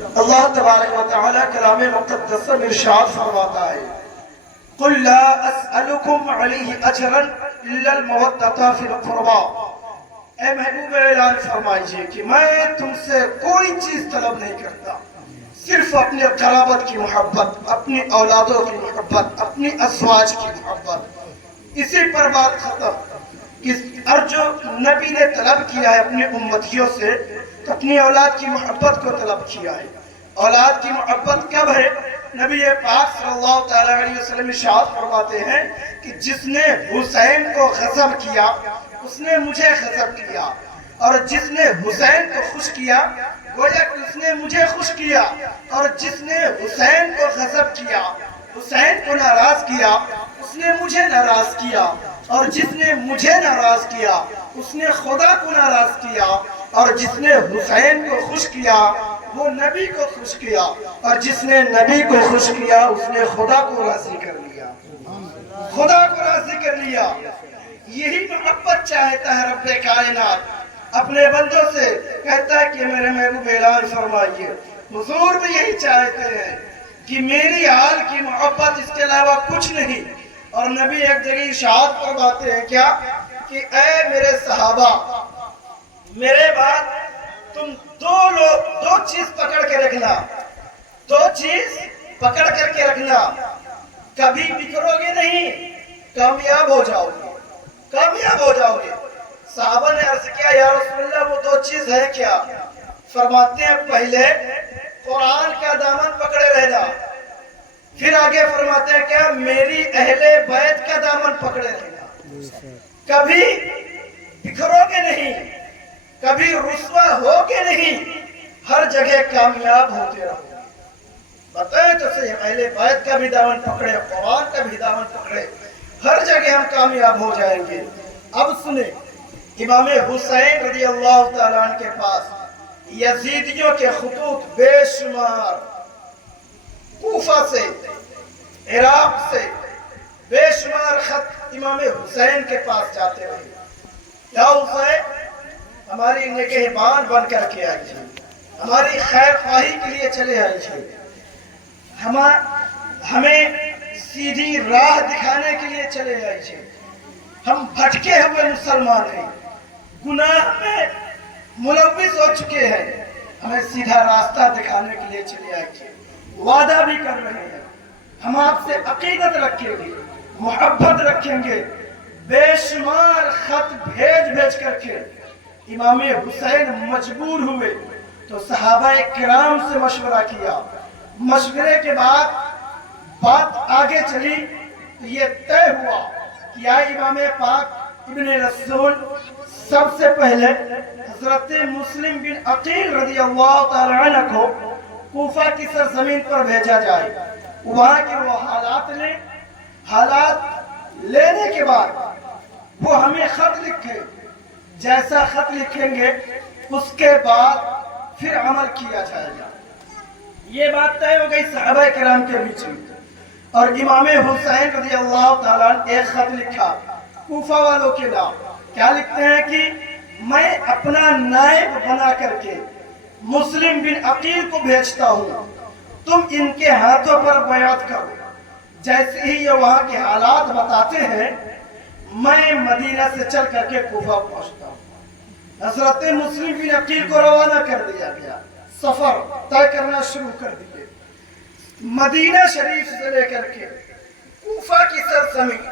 اللہ تبارک و تعالی کلام مقدس میں ارشاد فرماتا ہے قل لا اسألکم علیہ اجرا الا المودۃ فی القربى، اے محبوب اعلان فرمائیے کہ میں تم سے کوئی چیز طلب نہیں کرتا، صرف اپنے قرابت کی محبت، اپنی اولادوں کی محبت، اپنی ازواج کی محبت، اسی پر بات ختم۔ اور جو نبی نے طلب کیا ہے اپنے امتیوں سے تو اپنی اولاد کی محبت کو طلب کیا ہے۔ اولاد کی محبت کب ہے؟ نبی پاک صلی اللہ تعالیٰ علیہ وسلم ارشاد فرماتے ہیں کہ جس نے حسین کو غضب کیا اس نے مجھے غضب کیا، اور جس نے حسین کو خوش کیا گویا کہ اس نے مجھے خوش کیا، اور جس نے حسین کو غضب کیا، حسین کو ناراض کیا، اس نے مجھے ناراض کیا، اور جس نے مجھے ناراض کیا اس نے خدا کو ناراض کیا، اور جس نے حسین کو خوش کیا وہ نبی کو خوش کیا، اور جس نے نبی کو خوش کیا اس نے خدا کو راضی کر لیا، خدا کو راضی کر لیا۔ یہی محبت چاہتا ہے رب کائنات اپنے بندوں سے، کہتا ہے کہ میرے محبوب اعلان فرمائیے، حضور بھی یہی چاہتے ہیں کہ میری آل کی محبت اس کے علاوہ کچھ نہیں۔ اور نبی ایک جگہ ارشاد فرماتے ہیں کیا کہ اے میرے صحابہ، میرے بعد تم دو چیز پکڑ کے رکھنا، دو چیز پکڑ کر کے رکھنا، کبھی بکھرو گے نہیں، کامیاب ہو جاؤ گے، کامیاب ہو جاؤ گے۔ صحابہ نے عرض کیا یا رسول اللہ وہ دو چیز ہے کیا؟ فرماتے ہیں پہلے قرآن کا دامن پکڑے رہنا، پھر آگے فرماتے ہیں کیا میری اہل بیت کا دامن پکڑے رہنا، کبھی بکھرو گے نہیں، کبھی رسوا ہوگے نہیں، ہر جگہ کامیاب ہوتے رہو۔ بتائیں تو صحیح، اہل بیت کا بھی دامن پکڑے، قرآن کا بھی دامن پکڑے، ہر جگہ ہم کامیاب ہو جائیں گے۔ اب سنیں، امام حسین رضی اللہ تعالیٰ عنہ کے پاس یزیدیوں کے خطوط بے شمار، کوفہ سے، عراق سے بے شمار خط امام حسین کے پاس جاتے رہے۔ یا حسین، ہماری نگہبان بن کر کے آئیے، ہماری خیر خواہی کے لیے چلے آئیے، ہمیں سیدھی راہ دکھانے کے لیے چلے آئیے، ہم بھٹکے ہوئے مسلمان ہیں، گناہ میں ملوث ہو چکے ہیں، ہمیں سیدھا راستہ دکھانے کے لیے چلے آئیے۔ وعدہ بھی کر رہے ہیں، ہم آپ سے عقیدت رکھیں گے، محبت رکھیں گے۔ بے شمار خط بھیج کر کے امام حسین مجبور ہوئے تو صحابہ کرام سے مشورہ کیا، مشورے کے بعد بات آگے چلی تو یہ طے ہوا کہ یا امام پاک ابن رسول سب سے پہلے حضرت مسلم بن عقیل رضی اللہ تعالیٰ عنہ کو کوفہ کی سرزمین پر بھیجا جائے، وہاں کے وہ حالات لیں، حالات لینے کے بعد وہ ہمیں خط لکھیں، جیسا خط لکھیں گے اس کے بعد پھر عمل کیا جائے گا۔ یہ بات طے ہو گئی صحابہ کرام کے بیچ میں، اور امام حسین رضی اللہ تعالیٰ نے ایک خط لکھا کوفہ والوں کے نام۔ کیا لکھتے ہیں کہ میں اپنا نائب بنا کر کے مسلم بن عقیل کو بھیجتا ہوں، تم ان کے ہاتھوں پر بیعت کرو، جیسے ہی یہ وہاں کے حالات بتاتے ہیں میں مدینہ سے چل کر کے کوفہ پہنچتا ہوں۔ حضرت مسلم بن عقیل کو روانہ کر دیا گیا، سفر طے کرنا شروع کر دیے۔ مدینہ شریف سے لے کر کے کوفہ کی سرزمین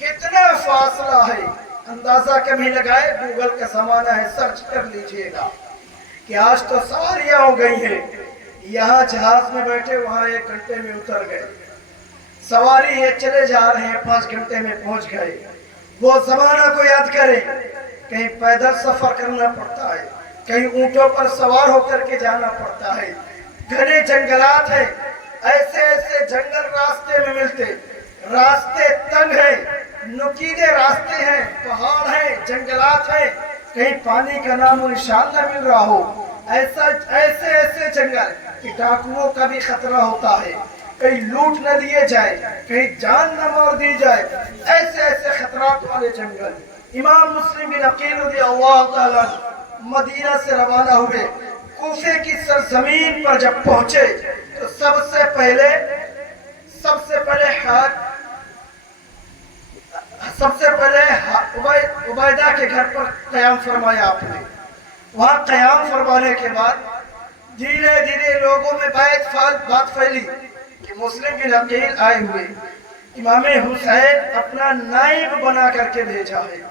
کتنا فاصلہ ہے اندازہ کبھی لگائے، گوگل کا زمانہ ہے، سرچ کر لیجئے گا کہ آج تو سواریاں ہو گئی ہیں، یہاں جہاز میں بیٹھے وہاں 1 گھنٹے میں اتر گئے، سواری ہے چلے جا رہے ہیں 5 گھنٹے میں پہنچ گئے۔ وہ زمانہ کو یاد کریں، کہیں پیدل سفر کرنا پڑتا ہے، کہیں اونٹوں پر سوار ہو کر کے جانا پڑتا ہے، گھنے جنگلات ہیں، ایسے جنگل راستے میں ملتے، راستے تنگ ہیں، نکیلے راستے ہیں، پہاڑ ہیں، جنگلات ہیں، کہیں پانی کا نام و نشان نہ مل رہا ہو، ایسے جنگل کہ ڈاکوؤں کا بھی خطرہ ہوتا ہے، کہیں لوٹ نہ لیے جائے، کہیں جان نہ مار دی جائے، ایسے خطرات والے جنگل۔ امام مسلم بن عقیل رضی اللہ تعالیٰ مدینہ سے روانہ ہوئے، کوفے کی سرزمین پر جب پہنچے تو سب سے پہلے عبیدہ کے گھر پر قیام فرمایا آپ نے. وہاں قیام فرمانے کے بعد دھیرے دھیرے لوگوں میں بات پھیلی کہ مسلم بن عقیل آئے ہوئے. امام حسین اپنا نائب بنا کر کے بھیجا ہے.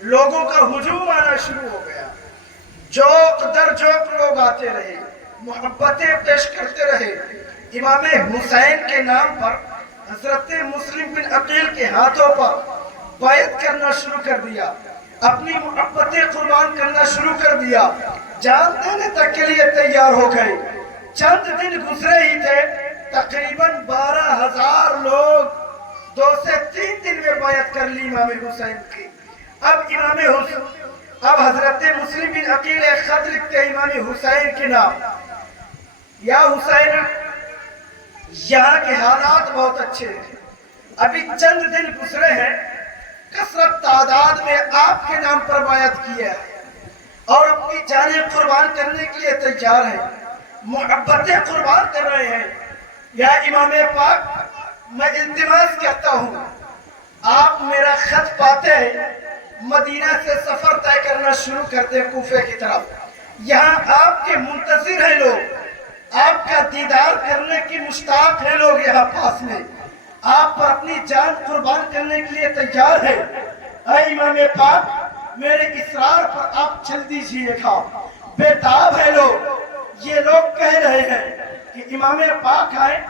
لوگوں کا ہجوم آنا شروع ہو گیا. جوق در جوق لوگ آتے رہے, محبتیں پیش کرتے رہے. امام حسین کے نام پر حضرت مسلم بن عقیل کے ہاتھوں پر بیعت کرنا شروع کر دیا, اپنی محبتیں قربان کرنا شروع کر دیا, جان دینے تک کے لیے تیار ہو گئے. چند دن گزرے ہی تھے, تقریباً 12,000 لوگ 2 سے 3 دن میں بیعت کر لی امام حسین کی. اب حضرت مسلم بن عقیل ایک خط لکھتے ہیں امام حسین کے نام, یا حسین یہاں کے حالات بہت اچھے ہیں, ابھی چند دن گزرے ہیں, کثرت تعداد میں آپ کے نام پر بیعت کیا ہے اور اپنی جانیں قربان کرنے کے لیے تیار ہیں, محبتیں قربان کر رہے ہیں. یا امام پاک, میں التماس کرتا ہوں آپ میرا خط پاتے ہیں, مدینہ سے سفر طے کرنا شروع کرتے کوفے کی طرف. یہاں آپ کے منتظر ہیں لوگ, آپ کا دیدار کرنے کی مشتاق ہیں لوگ یہاں پاس میں, آپ پر اپنی جان قربان کرنے کے لیے تیار ہیں. اے امام پاک, میرے اصرار پر آپ چل دیجئے گا. بے تاب ہے لوگ, یہ لوگ کہہ رہے ہیں کہ امام پاک آئے